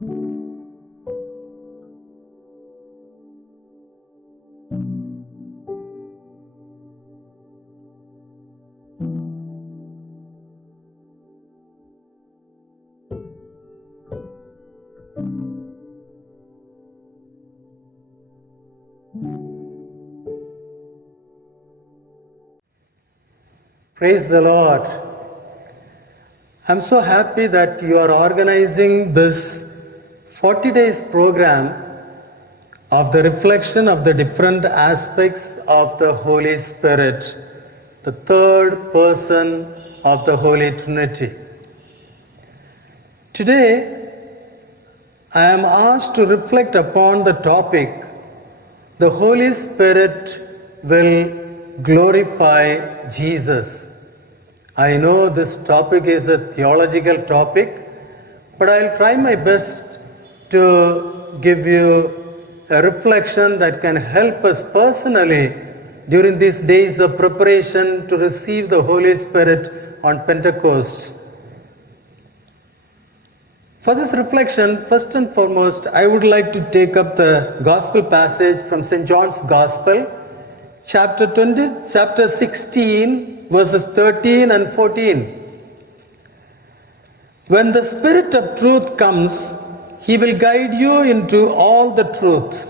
Praise the Lord. I'm so happy that you are organizing this 40 days program of the reflection of the different aspects of the Holy Spirit, the third person of the Holy Trinity. Today, I am asked to reflect upon the topic, the Holy Spirit will glorify Jesus. I know this topic is a theological topic, but I'll try my best to give you a reflection that can help us personally during these days of preparation to receive the Holy Spirit on Pentecost. For this reflection, first and foremost, I would like to take up the Gospel passage from St. John's Gospel, chapter 16, verses 13 and 14. When the Spirit of truth comes, He will guide you into all the truth.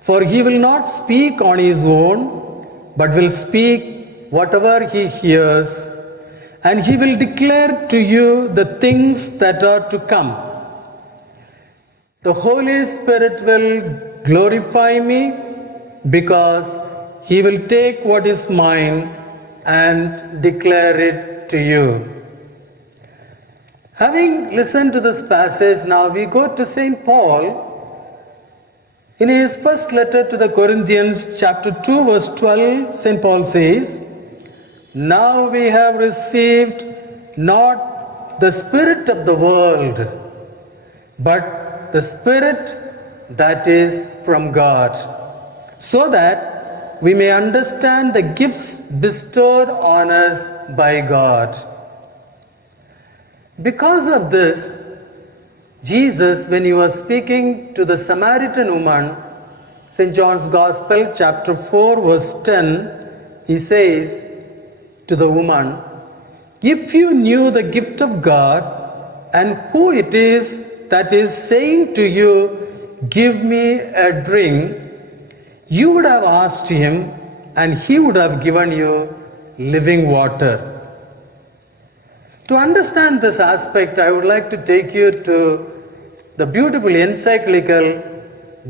For He will not speak on His own, but will speak whatever He hears, and He will declare to you the things that are to come. The Holy Spirit will glorify me because He will take what is mine and declare it to you. Having listened to this passage, now we go to St. Paul. In his first letter to the Corinthians, chapter 2, verse 12, St. Paul says, "Now we have received not the spirit of the world, but the Spirit that is from God, so that we may understand the gifts bestowed on us by God." Because of this, Jesus, when He was speaking to the Samaritan woman, St. John's Gospel, chapter 4, verse 10, He says to the woman, "If you knew the gift of God and who it is that is saying to you, 'Give me a drink,' you would have asked Him, and He would have given you living water." To understand this aspect, I would like to take you to the beautiful encyclical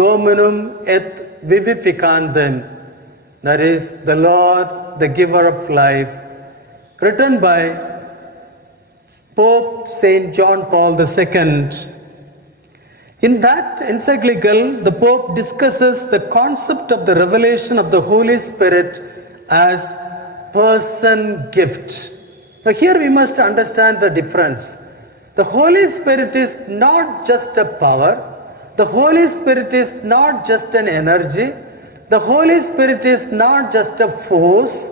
Dominum et Vivificandum, that is, the Lord, the giver of life, written by Pope St. John Paul II. In that encyclical, the Pope discusses the concept of the revelation of the Holy Spirit as person gift. Now here we must understand the difference. The Holy Spirit is not just a power. The Holy Spirit is not just an energy. The Holy Spirit is not just a force.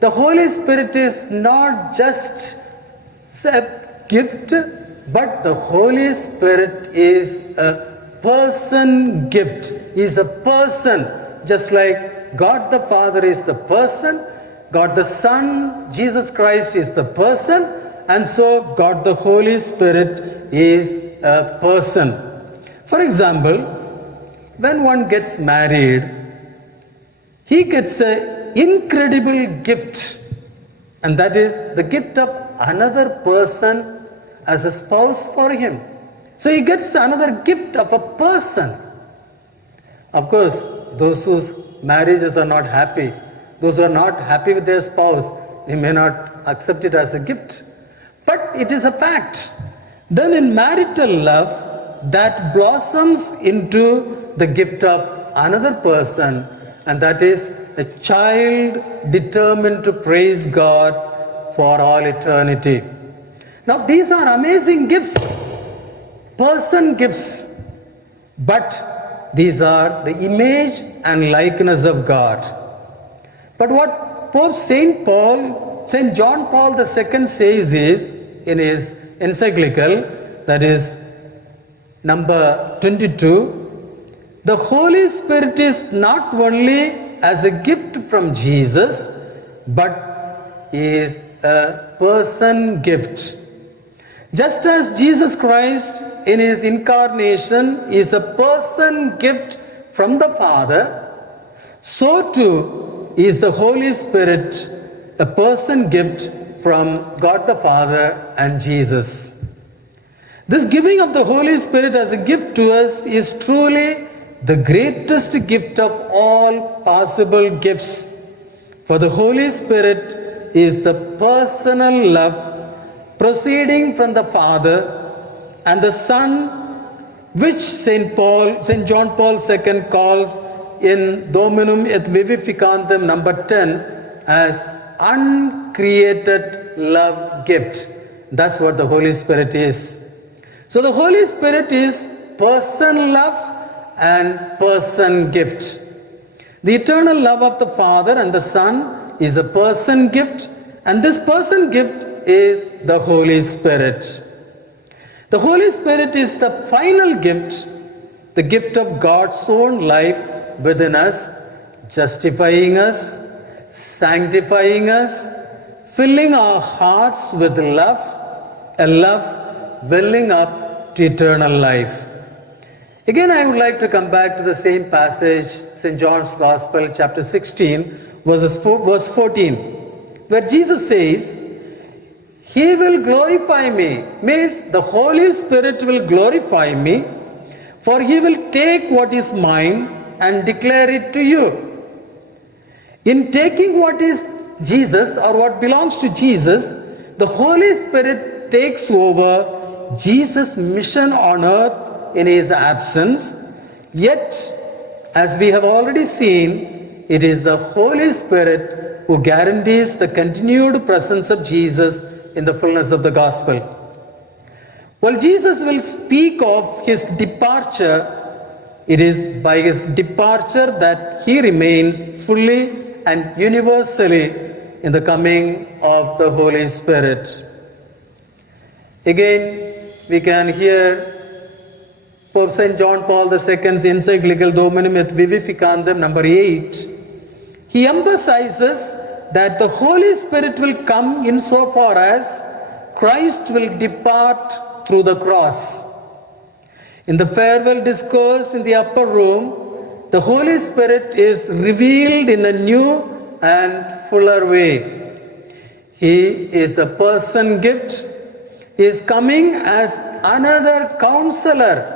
The Holy Spirit is not just a gift, but the Holy Spirit is a person gift. He is a person, just like God the Father is the person, God the Son, Jesus Christ is the person, and so God the Holy Spirit is a person. For example, when one gets married, he gets an incredible gift, and that is the gift of another person as a spouse for him. So he gets another gift of a person. Of course, those whose marriages are not happy, those who are not happy with their spouse, they may not accept it as a gift. But it is a fact. Then in marital love, that blossoms into the gift of another person, and that is a child determined to praise God for all eternity. Now these are amazing gifts, person gifts, but these are the image and likeness of God. But what Pope St. John Paul II says is, in his encyclical, that is number 22, the Holy Spirit is not only as a gift from Jesus, but is a person gift. Just as Jesus Christ in his incarnation is a person gift from the Father, so too is the Holy Spirit a person gift from God the Father and Jesus. This giving of the Holy Spirit as a gift to us is truly the greatest gift of all possible gifts. For the Holy Spirit is the personal love proceeding from the Father and the Son, which St. John Paul II calls in Dominum et Vivificandum number 10 as uncreated love gift. That's what the Holy Spirit is. So the Holy Spirit is person love and person gift. The eternal love of the Father and the Son is a person gift, and this person gift is the Holy Spirit. The Holy Spirit is the final gift, the gift of God's own life within us, justifying us, sanctifying us, filling our hearts with love, a love welling up to eternal life. Again, I would like to come back to the same passage, St. John's Gospel, chapter 16, verse 14, where Jesus says, He will glorify me, means the Holy Spirit will glorify me, for He will take what is mine and declare it to you. In taking what is Jesus or what belongs to Jesus, the Holy Spirit takes over Jesus' mission on earth in his absence. Yet, as we have already seen, it is the Holy Spirit who guarantees the continued presence of Jesus in the fullness of the gospel. While Jesus will speak of his departure, it is by his departure that he remains fully and universally in the coming of the Holy Spirit. Again, we can hear Pope St. John Paul II's encyclical Dominum et Vivificandum number 8. He emphasizes that the Holy Spirit will come insofar as Christ will depart through the cross. In the farewell discourse in the upper room, the Holy Spirit is revealed in a new and fuller way. He is a person gift. He is coming as another counselor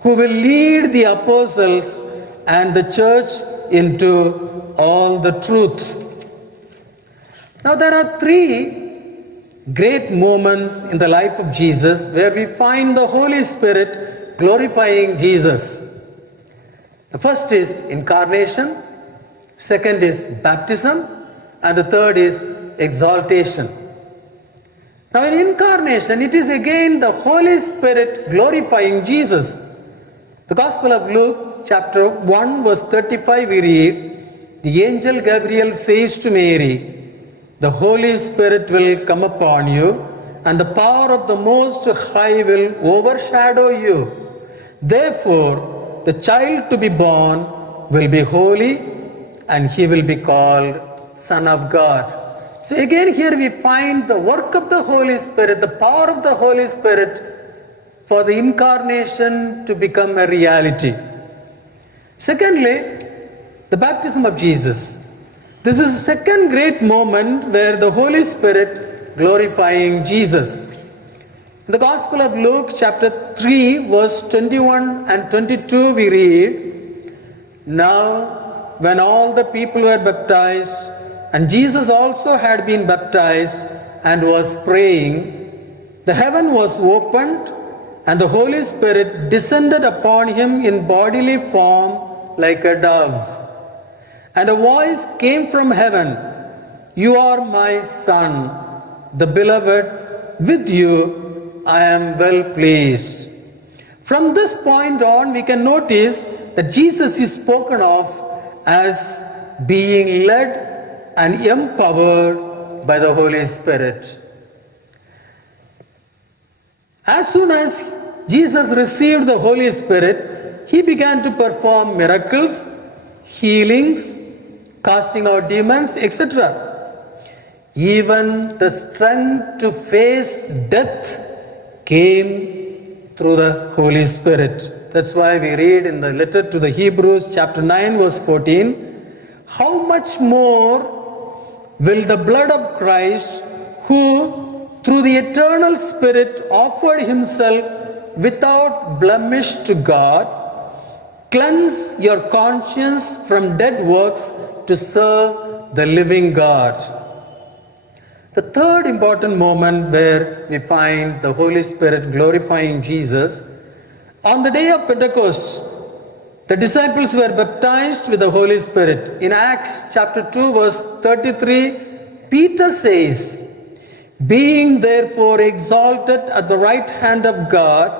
who will lead the apostles and the church into all the truth. Now there are three great moments in the life of Jesus where we find the Holy Spirit glorifying Jesus. The first is incarnation, second is baptism, and the third is exaltation. Now in incarnation, it is again the Holy Spirit glorifying Jesus. The Gospel of Luke, chapter 1, verse 35, we read, the angel Gabriel says to Mary, the Holy Spirit will come upon you, and the power of the Most High will overshadow you. Therefore, the child to be born will be holy, and he will be called Son of God. So again here we find the work of the Holy Spirit, the power of the Holy Spirit for the incarnation to become a reality. Secondly, the baptism of Jesus. This is the second great moment where the Holy Spirit glorifying Jesus. In the Gospel of Luke chapter 3 verse 21 and 22 we read, now when all the people were baptized, and Jesus also had been baptized and was praying, the heaven was opened, and the Holy Spirit descended upon him in bodily form like a dove. And a voice came from heaven, you are my Son, the beloved, with you I am well pleased. From this point on, we can notice that Jesus is spoken of as being led and empowered by the Holy Spirit. As soon as Jesus received the Holy Spirit, he began to perform miracles, healings, casting out demons, etc. Even the strength to face death came through the Holy Spirit. That's why we read in the letter to the Hebrews, chapter 9, verse 14, how much more will the blood of Christ, who through the eternal Spirit offered himself without blemish to God, cleanse your conscience from dead works to serve the living God. The third important moment where we find the Holy Spirit glorifying Jesus, on the day of Pentecost, the disciples were baptized with the Holy Spirit. In Acts chapter 2 verse 33, Peter says, being therefore exalted at the right hand of God,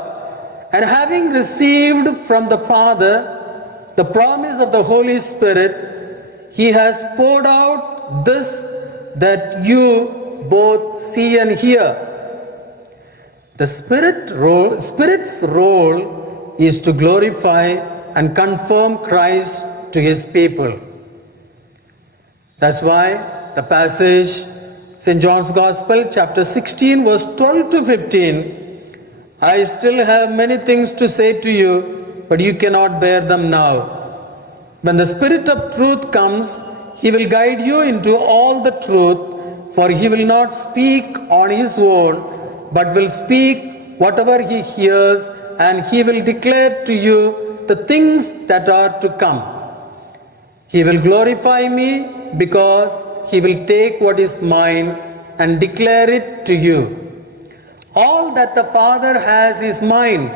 and having received from the Father the promise of the Holy Spirit, he has poured out this that you both see and hear. The Spirit's role is to glorify and confirm Christ to his people. That's why the passage, St. John's Gospel, chapter 16, verse 12 to 15, I still have many things to say to you, but you cannot bear them now. When the Spirit of truth comes, he will guide you into all the truth, for he will not speak on his own, but will speak whatever he hears, and he will declare to you the things that are to come. He will glorify me, because he will take what is mine and declare it to you. All that the Father has is mine.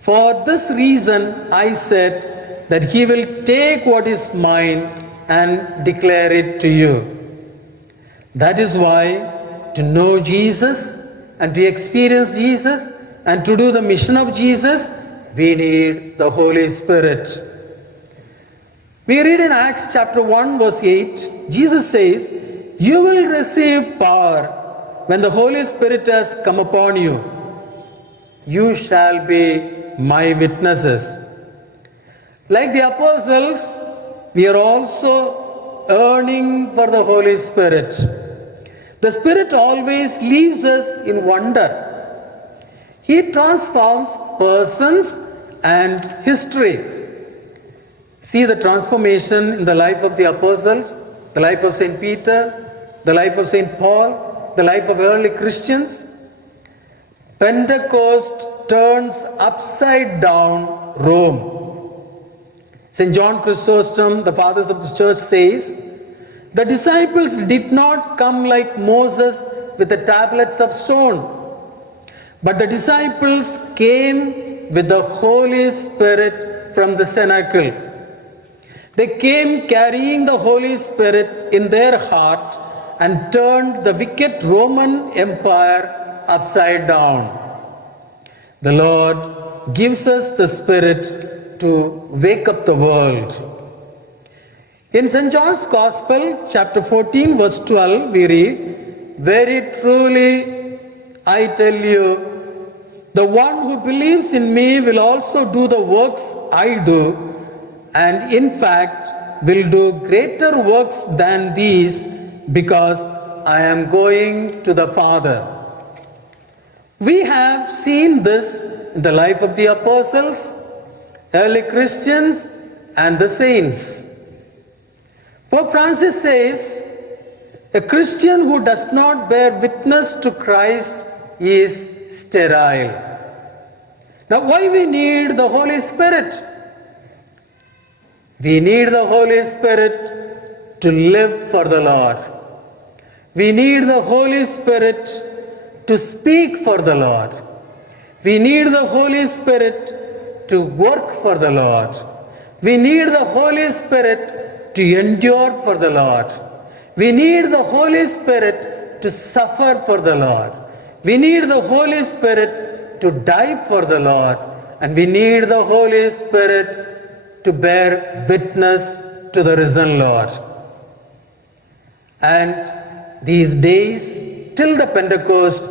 For this reason I said that he will take what is mine and declare it to you. That is why to know Jesus and to experience Jesus and to do the mission of Jesus, we need the Holy Spirit. We read in Acts chapter 1 verse 8, Jesus says, you will receive power when the Holy Spirit has come upon you. You shall be my witnesses. Like the apostles, we are also yearning for the Holy Spirit. The Spirit always leaves us in wonder. He transforms persons and history. See the transformation in the life of the apostles, the life of St. Peter, the life of St. Paul, the life of early Christians. Pentecost turns upside down Rome. St. John Chrysostom, the fathers of the church, says, the disciples did not come like Moses with the tablets of stone, but the disciples came with the Holy Spirit from the cenacle. They came carrying the Holy Spirit in their heart and turned the wicked Roman Empire upside down. The Lord gives us the Spirit to wake up the world. In St. John's Gospel, chapter 14, verse 12, we read, very truly I tell you, the one who believes in me will also do the works I do, and in fact will do greater works than these, because I am going to the Father. We have seen this in the life of the apostles, early Christians, and the saints. Pope Francis says, a Christian who does not bear witness to Christ is sterile. Now, why we need the Holy Spirit? We need the Holy Spirit to live for the Lord. We need the Holy Spirit to speak for the Lord. We need the Holy Spirit to work for the Lord. We need the Holy Spirit to endure for the Lord. We need the Holy Spirit to suffer for the Lord. We need the Holy Spirit to die for the Lord. And we need the Holy Spirit to bear witness to the risen Lord. And these days, till the Pentecost,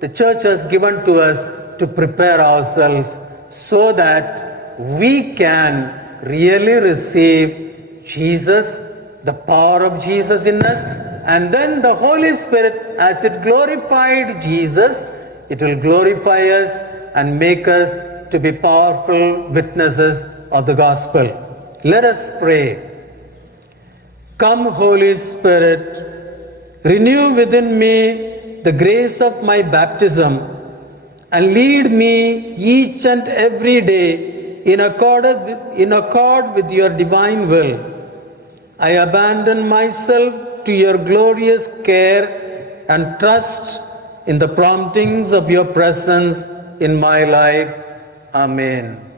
the church has given to us to prepare ourselves so that we can really receive Jesus, the power of Jesus in us, and then the Holy Spirit, as it glorified Jesus, it will glorify us and make us to be powerful witnesses of the gospel. Let us pray. Come, Holy Spirit, renew within me the grace of my baptism and lead me each and every day in accord with your divine will. I abandon myself to your glorious care and trust in the promptings of your presence in my life. Amen.